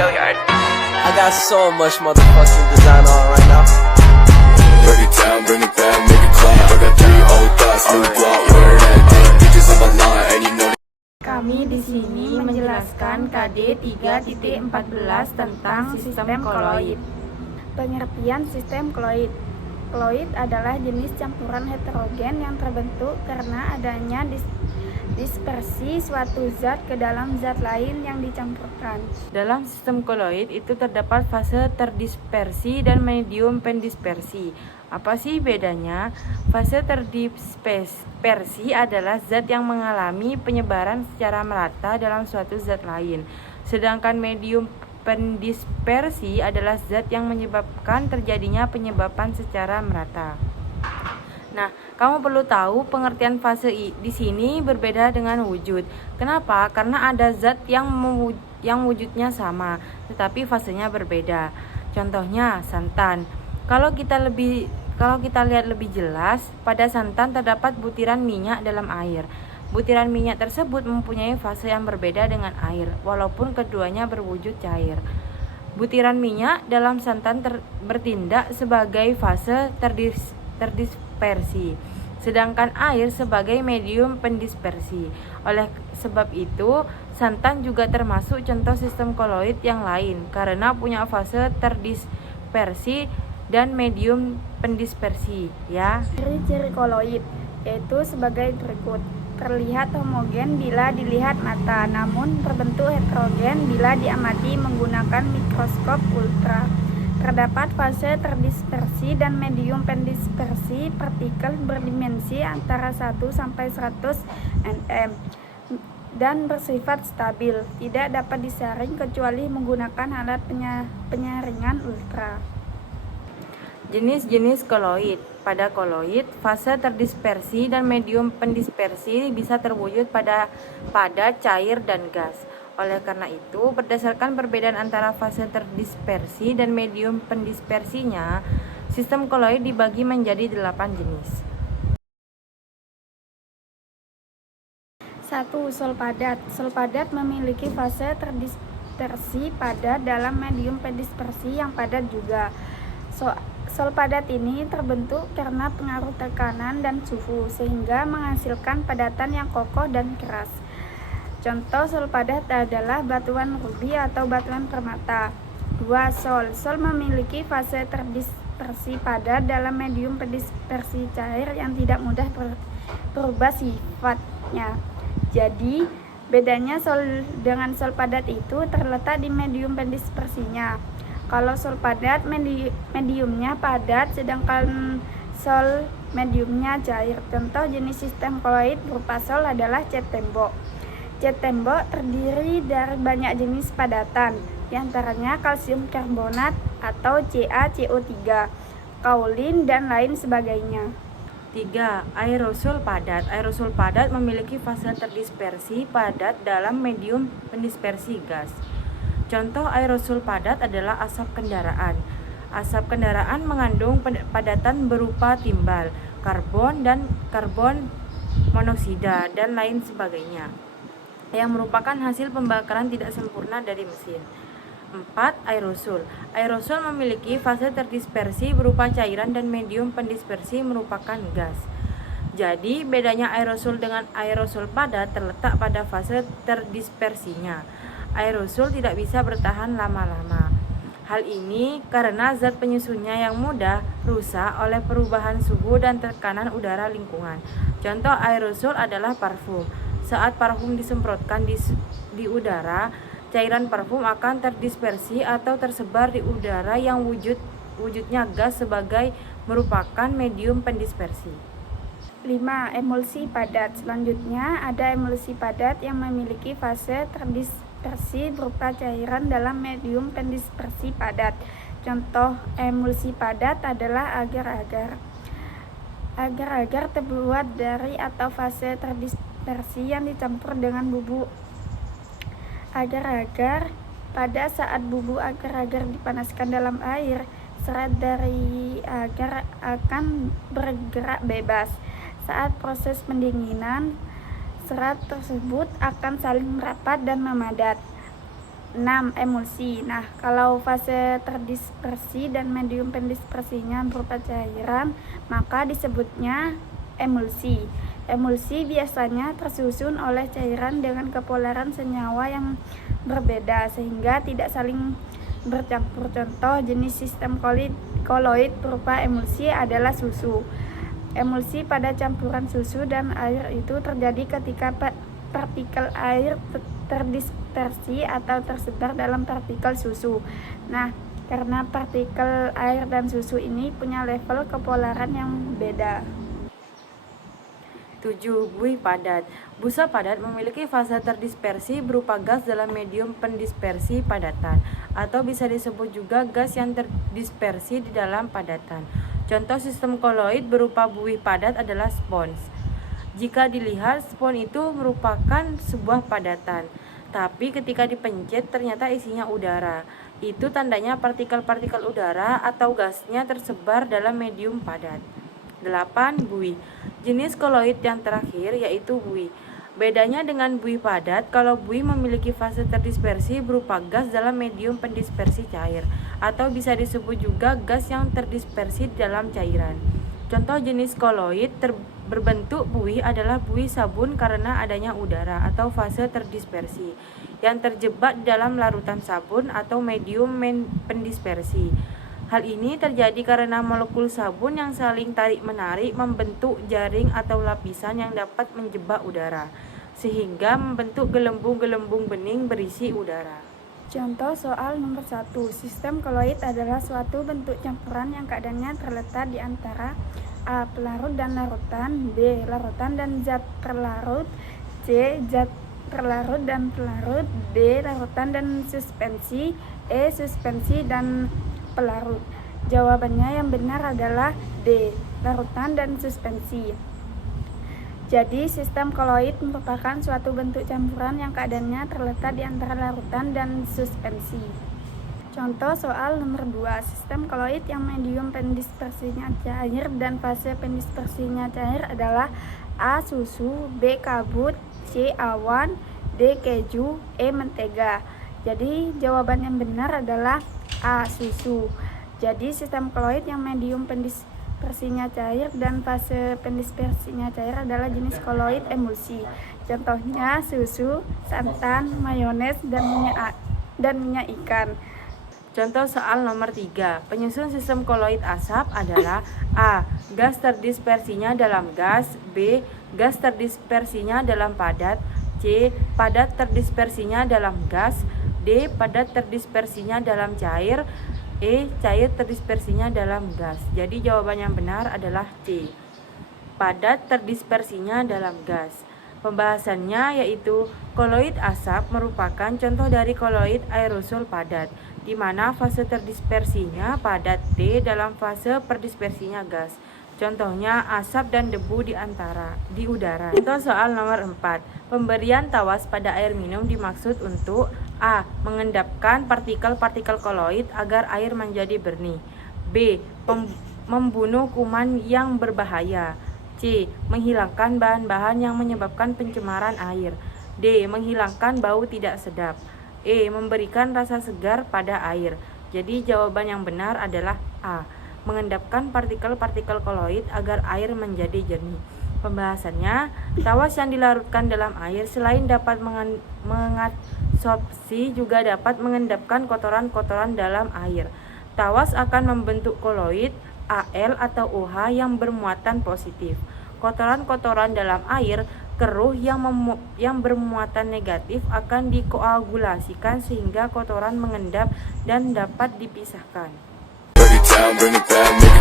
I got so much motherfucking design on right now. Break it down, bring it back, make it clap. I got 3 old thoughts, new block, where that thing. Bitches on my line, and you know. Kami di sini menjelaskan KD 3.14 tentang sistem koloid. Pengertian sistem koloid. Koloid adalah jenis campuran heterogen yang terbentuk karena adanya dispersi suatu zat ke dalam zat lain yang dicampurkan. Dalam sistem koloid itu terdapat fase terdispersi dan medium pendispersi. Apa sih bedanya? Fase terdispersi adalah zat yang mengalami penyebaran secara merata dalam suatu zat lain. Sedangkan medium pendispersi adalah zat yang menyebabkan terjadinya penyebaran secara merata. Nah, kamu perlu tahu pengertian fase di sini berbeda dengan wujud. Kenapa? Karena ada zat yang wujudnya sama, tetapi fasenya berbeda. Contohnya santan. Kalau kita lihat lebih jelas, pada santan terdapat butiran minyak dalam air. Butiran minyak tersebut mempunyai fase yang berbeda dengan air, walaupun keduanya berwujud cair. Butiran minyak dalam santan bertindak sebagai fase terdispersi, sedangkan air sebagai medium pendispersi. Oleh sebab itu, santan juga termasuk contoh sistem koloid yang lain karena punya fase terdispersi dan medium pendispersi, ya. Ciri-ciri koloid yaitu sebagai berikut. Terlihat homogen bila dilihat mata, namun berbentuk heterogen bila diamati menggunakan mikroskop ultra. Terdapat fase terdispersi dan medium pendispersi partikel berdimensi antara 1 sampai 100 nm dan bersifat stabil, tidak dapat disaring kecuali menggunakan alat penyaringan ultra. Jenis-jenis koloid. Pada koloid, fase terdispersi dan medium pendispersi bisa terwujud pada padat, cair, dan gas. Oleh karena itu, berdasarkan perbedaan antara fase terdispersi dan medium pendispersinya, sistem koloid dibagi menjadi 8 jenis. 1. Sol padat. Sol padat memiliki fase terdispersi padat dalam medium pendispersi yang padat juga. Sol padat ini terbentuk karena pengaruh tekanan dan suhu sehingga menghasilkan padatan yang kokoh dan keras. Contoh sol padat adalah batuan rubi atau batuan permata. 2. Sol. Sol memiliki fase terdispersi padat dalam medium pendispersi cair yang tidak mudah berubah sifatnya. Jadi, bedanya sol dengan sol padat itu terletak di medium pendispersinya. Kalau sol padat mediumnya padat, sedangkan sol mediumnya cair. Contoh jenis sistem koloid berupa sol adalah cat tembok. Cat tembok terdiri dari banyak jenis padatan, diantaranya kalsium karbonat atau CaCO3, kaolin, dan lain sebagainya. 3. Aerosol padat. Aerosol padat memiliki fase terdispersi padat dalam medium pendispersi gas. Contoh aerosol padat adalah asap kendaraan. Asap kendaraan mengandung padatan berupa timbal, karbon dan karbon monoksida dan lain sebagainya, yang merupakan hasil pembakaran tidak sempurna dari mesin. 4. Aerosol. Aerosol memiliki fase terdispersi berupa cairan dan medium pendispersi merupakan gas. Jadi, bedanya aerosol dengan aerosol padat terletak pada fase terdispersinya. Aerosol tidak bisa bertahan lama-lama. Hal ini karena zat penyusunnya yang mudah rusak oleh perubahan suhu dan tekanan udara lingkungan. Contoh aerosol adalah parfum. Saat parfum disemprotkan di udara, cairan parfum akan terdispersi atau tersebar di udara yang wujudnya gas sebagai merupakan medium pendispersi. 5. Emulsi padat. Selanjutnya ada emulsi padat yang memiliki fase terdispersi berupa cairan dalam medium pendispersi padat. Contoh emulsi padat adalah agar-agar. Agar-agar terbuat dari atau fase terdispersi yang dicampur dengan bubuk agar-agar. Pada saat bubuk agar-agar dipanaskan dalam air, serat dari agar akan bergerak bebas. Saat proses pendinginan, serat tersebut akan saling merapat dan memadat. 6. Emulsi. Nah, kalau fase terdispersi dan medium pendispersinya berupa cairan, maka disebutnya emulsi. Emulsi biasanya tersusun oleh cairan dengan kepolaran senyawa yang berbeda sehingga tidak saling bercampur. Contoh jenis sistem koloid berupa emulsi adalah susu. Emulsi pada campuran susu dan air itu terjadi ketika partikel air terdispersi atau tersebar dalam partikel susu. Nah, karena partikel air dan susu ini punya level kepolaran yang beda. 7. Buih padat. Busa padat memiliki fase terdispersi berupa gas dalam medium pendispersi padatan, atau bisa disebut juga gas yang terdispersi di dalam padatan. Contoh sistem koloid berupa buih padat adalah spons. Jika dilihat, spons itu merupakan sebuah padatan, tapi ketika dipencet ternyata isinya udara. Itu tandanya partikel-partikel udara atau gasnya tersebar dalam medium padat. 8. Buih. Jenis koloid yang terakhir yaitu buih. Bedanya dengan buih padat, kalau buih memiliki fase terdispersi berupa gas dalam medium pendispersi cair, atau bisa disebut juga gas yang terdispersi dalam cairan. Contoh jenis koloid berbentuk buih adalah buih sabun karena adanya udara atau fase terdispersi yang terjebak di dalam larutan sabun atau medium pendispersi. Hal ini terjadi karena molekul sabun yang saling tarik-menarik membentuk jaring atau lapisan yang dapat menjebak udara, sehingga membentuk gelembung-gelembung bening berisi udara. Contoh soal nomor 1. Sistem koloid adalah suatu bentuk campuran yang keadaannya terletak di antara A. Pelarut dan larutan, B. Larutan dan zat terlarut, C. Zat terlarut dan pelarut, D. Larutan dan suspensi, E. Suspensi dan pelarut. Jawabannya yang benar adalah D. Larutan dan suspensi. Jadi, sistem koloid merupakan suatu bentuk campuran yang keadaannya terletak di antara larutan dan suspensi. Contoh soal nomor 2. Sistem koloid yang medium pendispersinya cair dan fase pendispersinya cair adalah A. Susu, B. Kabut, C. Awan, D. Keju, E. Mentega. Jadi, jawaban yang benar adalah A. Susu. Jadi, sistem koloid yang medium pendispersinya cair dan fase pendispersinya cair adalah jenis koloid emulsi. Contohnya susu, santan, mayones, dan minyak ikan. Contoh soal nomor 3. Penyusun sistem koloid asap adalah A. Gas terdispersinya dalam gas, B. Gas terdispersinya dalam padat, C. Padat terdispersinya dalam gas, D. Padat terdispersinya dalam cair, E. Cair terdispersinya dalam gas. Jadi jawaban yang benar adalah C. Padat terdispersinya dalam gas. Pembahasannya yaitu koloid asap merupakan contoh dari koloid aerosol padat, di mana fase terdispersinya padat T dalam fase perdispersinya gas. Contohnya asap dan debu di udara. Contoh soal nomor 4. Pemberian tawas pada air minum dimaksud untuk A. Mengendapkan partikel-partikel koloid agar air menjadi benih, B. Membunuh kuman yang berbahaya, C. Menghilangkan bahan-bahan yang menyebabkan pencemaran air, D. Menghilangkan bau tidak sedap, E. Memberikan rasa segar pada air. Jadi jawaban yang benar adalah A. Mengendapkan partikel-partikel koloid agar air menjadi jernih. Pembahasannya, tawas yang dilarutkan dalam air selain dapat mengadsorpsi juga dapat mengendapkan kotoran-kotoran dalam air. Tawas akan membentuk koloid Al atau OH yang bermuatan positif. Kotoran-kotoran dalam air keruh yang bermuatan negatif akan dikoagulasikan sehingga kotoran mengendap dan dapat dipisahkan. Break it down, bring it back, make it